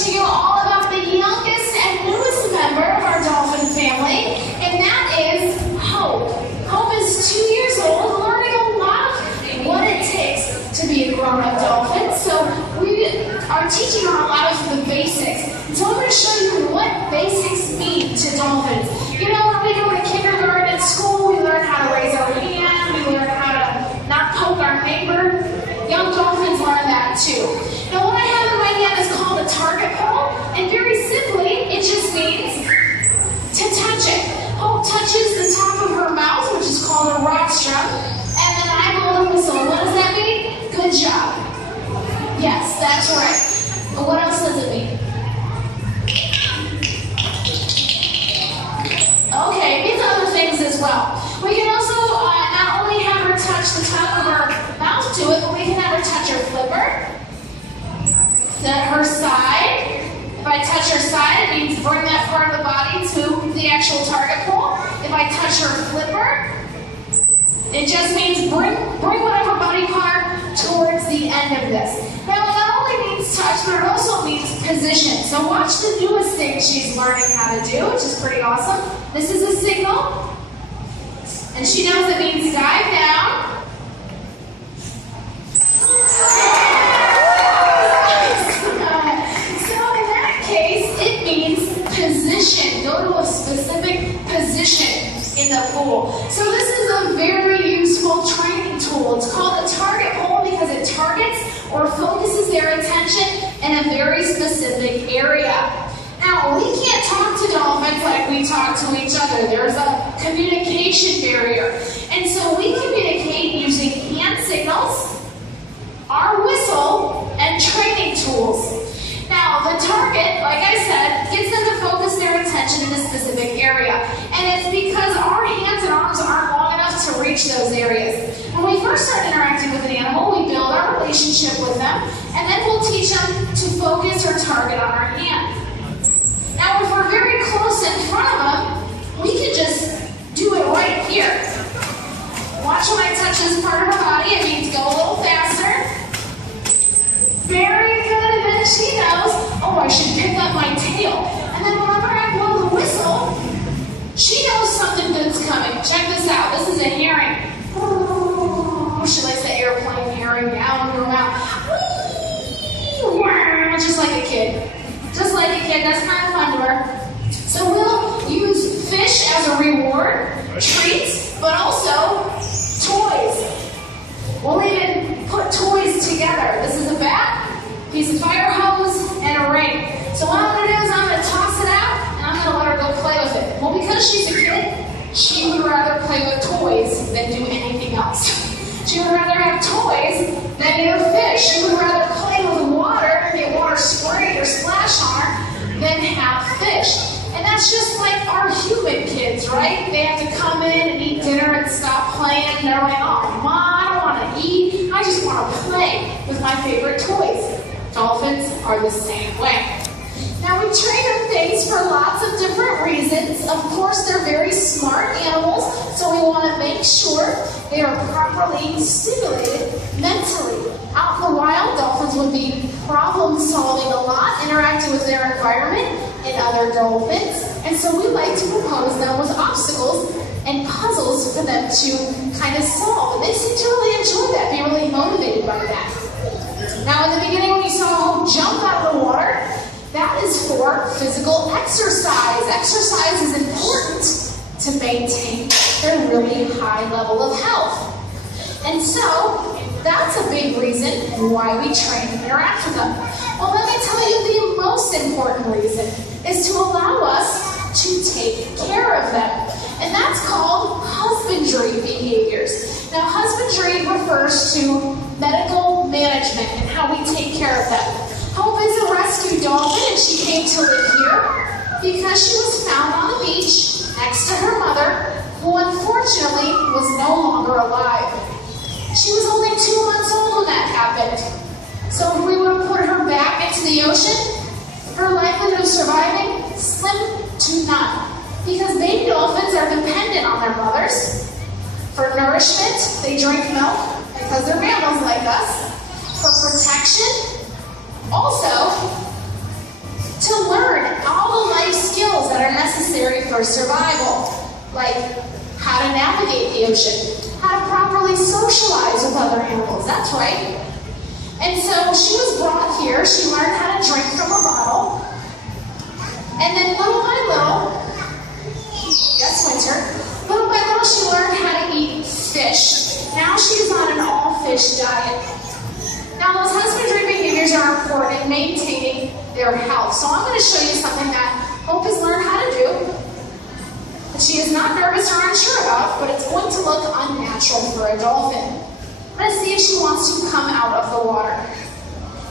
teaching you all about the youngest and newest member of our dolphin family, and that is Hope. Hope is 2 years old, learning a lot of what it takes to be a grown-up dolphin. So we are teaching her a lot of the basics. So I'm going to show you what basics mean to dolphins. You know, when we go to kindergarten at school, we learn how to raise our hand, we learn how to not poke our neighbor. Young dolphins learn that too. Now what I have in my hand is called a target pole, and very simply, it just means to touch it. Hope touches the top of her mouth, which is called a rostrum, and then I blow the whistle. What does that mean? Good job. Yes, that's right. But what else does it mean? Okay, it means other things as well. We can also not only have her touch the top of her mouth to it, but we can have her touch her flipper, her side. If I touch her side, it means bring that part of the body to the actual target pole. If I touch her flipper, it just means bring whatever body part towards the end of this. Now, it not only means touch, but it also means position. So watch the newest thing she's learning how to do, which is pretty awesome. This is a signal, and she knows it means dive down. Position. Go to a specific position in the pool. So this is a very useful training tool. It's called a target pole because it targets or focuses their attention in a very specific area. Now, we can't talk to dolphins like we talk to each other. There's a communication barrier. And so we communicate using hand signals, our whistle, and training tools. Now, the target, like I said, gets them to focus their attention in a specific area. And it's because our hands and arms aren't long enough to reach those areas. When we first start interacting with an animal, we build our relationship with them, and then we'll teach them to focus or target on our hand. Now, if we're very close in front of them, we can just do it right here. Watch when I touch this part of her body. It means go a little faster. Very good. And then she knows, oh, I should pick up my tail. And then whenever I blow the whistle, she knows something good's coming. Check this out. This is a herring. She likes the airplane herring down in her mouth. Just like a kid. Just like a kid. That's kind of fun to her. So we'll use fish as a reward, treats, but also toys. We'll even put toys together. This is a bat, piece of fire hose, and a ring. So what I'm going to do is I'm going to toss it out, and I'm going to let her go play with it. Well, because she's a kid, she would rather play with toys than do anything else. She would rather have toys than eat her fish. She would rather play with water, get water sprayed or splash on her, than have fish. And that's just like our human kids, right? They have to come in and eat dinner and stop playing. And they're like, oh, Mom, I don't want to eat. I just want to play with my favorite toys. Dolphins are the same way. Now, we train them things for lots of different reasons. Of course, they're very smart animals, so we want to make sure they are properly stimulated mentally. Out in the wild, dolphins would be problem-solving a lot, interacting with their environment and other dolphins. And so we like to propose them with obstacles and puzzles for them to kind of solve. And they seem to really enjoy that, be really motivated by that. Now, in the beginning, when you saw Hope jump out of the water, that is for physical exercise. Exercise is important to maintain their really high level of health. And so, that's a big reason why we train and interact with them. Well, let me tell you the most important reason is to allow us to take care of them. And that's called husbandry behaviors. Now, husbandry refers to medical management and how we take care of them. Hope is a rescue dolphin, and she came to live here because she was found on the beach next to her mother, who unfortunately was no longer alive. She was only 2 months old when that happened. So if we would have put her back into the ocean, her likelihood of surviving, slim to none. Because baby dolphins are dependent on their mothers. For nourishment, they drink milk because they're mammals like us. For protection, also, for survival, like how to navigate the ocean, how to properly socialize with other animals. That's right. And so she was brought here. She learned how to drink from a bottle. And then little by little, that's Winter, little by little she learned how to eat fish. Now she's on an all-fish diet. Now those husbandry behaviors are important in maintaining their health. So I'm going to show you something that Hope has learned how to do that she is not nervous or unsure about, but it's going to look unnatural for a dolphin. Let's see if she wants to come out of the water.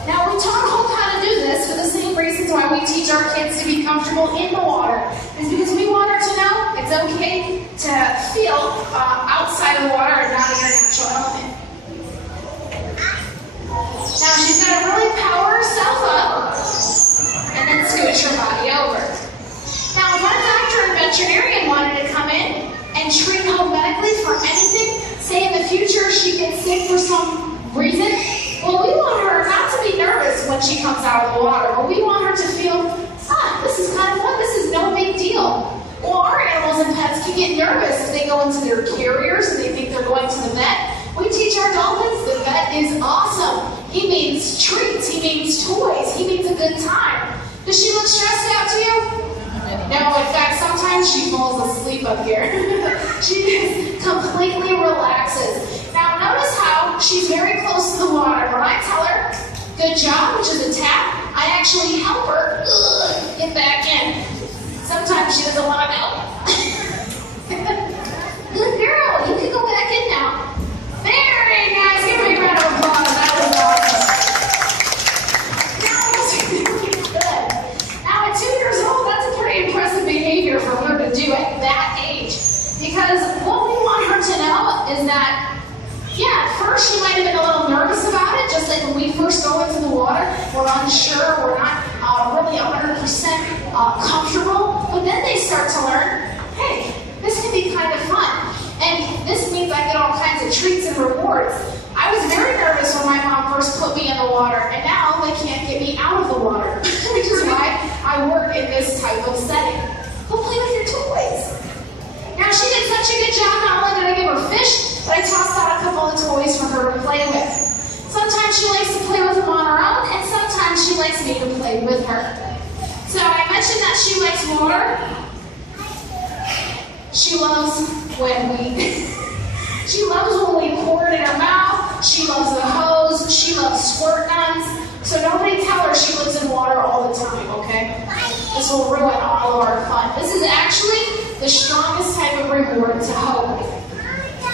Now we taught Hope how to do this for the same reasons why we teach our kids to be comfortable in the water. Is because we want her to know it's okay to feel outside of the water and not in your natural element. Now she's got to really power herself up and then scooch her body over. Now if our doctor and veterinarian wanted to come in and treat Hope medically for anything, say in the future she gets sick for some reason, well, we want her not to be nervous when she comes out of the water, but we want her to feel, this is kind of fun, this is no big deal. Well, our animals and pets can get nervous if they go into their carriers and they think they're going to the vet. We teach our dolphins the vet is awesome. He means treats, he means toys, he means a good time. Does she look stressed out to you? No, in fact, sometimes she falls asleep up here. She just completely relaxes. Now, notice how she's very close to the water. When I tell her, good job, which is a tap, I actually help her get back in. Sometimes she doesn't want to go. Good girl, you can go back in now. Very nice. Give me a round of applause. That was awesome. Now, at 2 years old, that's a pretty impressive behavior for her to do at that age. Because what we want her to know is that, yeah, at first she might have been a little nervous about it, just like when we first go into the water, we're unsure, we're not really 100% comfortable, but then they start to learn, hey, this can be kind of fun. And this means I get all kinds of treats and rewards. I was very nervous when my mom first put me in the water, and now they can't get me out of the water, which is why I work in this type of setting. Go play with your toys. Now, she did such a good job. Not only did I give her fish, but I tossed out a couple of toys for her to play with. Sometimes she likes to play with them on her own, and sometimes she likes me to play with her. So I mentioned that she likes water. She loves when we pour it in her mouth. She loves the hose. She loves squirt guns. So nobody tell her she lives in water all the time, okay? This will ruin all of our fun. This is actually the strongest type of reward to Hope.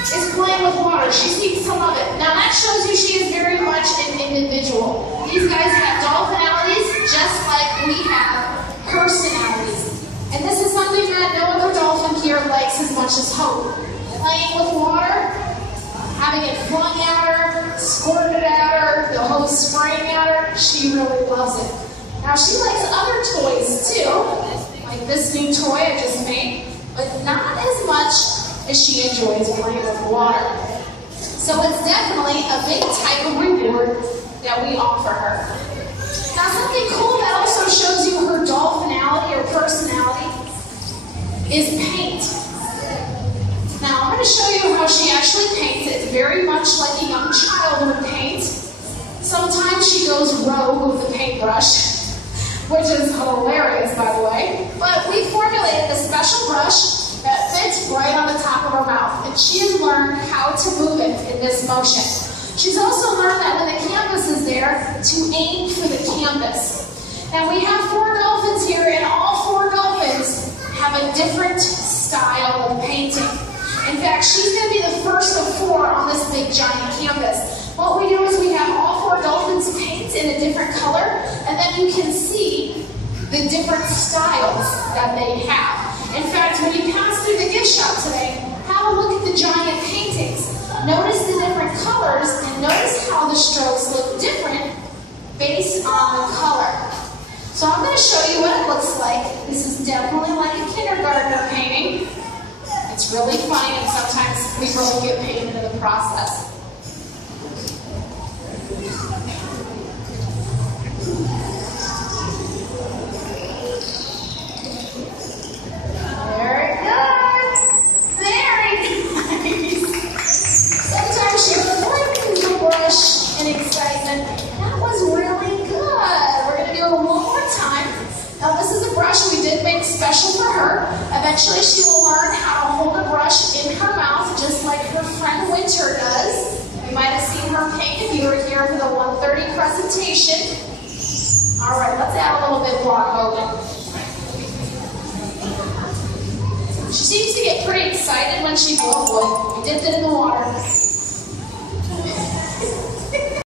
Is playing with water. She seems to love it. Now that shows you she is very much an individual. These guys have dolphinalities just like we have personalities. And this is something that no other dolphin here likes as much as Hope. Playing with water, having it flung at her, squirted at her, the hose spraying at her, she really loves it. Now she likes other toys too, like this new toy I just made, but not as much as she enjoys playing with water. So it's definitely a big type of reward that we offer her. Now something cool that also shows you her dolphinality or personality is paint. Now I'm going to show you how she actually paints. It's very much like a young child would paint. Sometimes she goes rogue with the paintbrush, which is hilarious by the way. But we formulated a special brush that fits right on the top of her mouth, and she has learned how to move it in this motion. She's also learned that when the canvas is there, to aim for the canvas. Now we have 4 dolphins here, and all 4 dolphins have a different style of painting. In fact, she's going to be the first of 4 on this big giant canvas. What we do is we have all 4 dolphins paint in a different color, and then you can see the different styles that they have. In fact, when you pass through the gift shop today, have a look at the giant paintings. Notice the different colors, and notice how the strokes look different based on the color. So I'm going to show you what it looks like. This is definitely like a kindergartner painting. It's really funny, and sometimes we both get painted in the process. Eventually she will learn how to hold a brush in her mouth just like her friend Winter does. You might have seen her paint if you were here for the 1:30 presentation. All right, let's add a little bit more Hogan. She seems to get pretty excited when she blows wood. We dipped it in the water.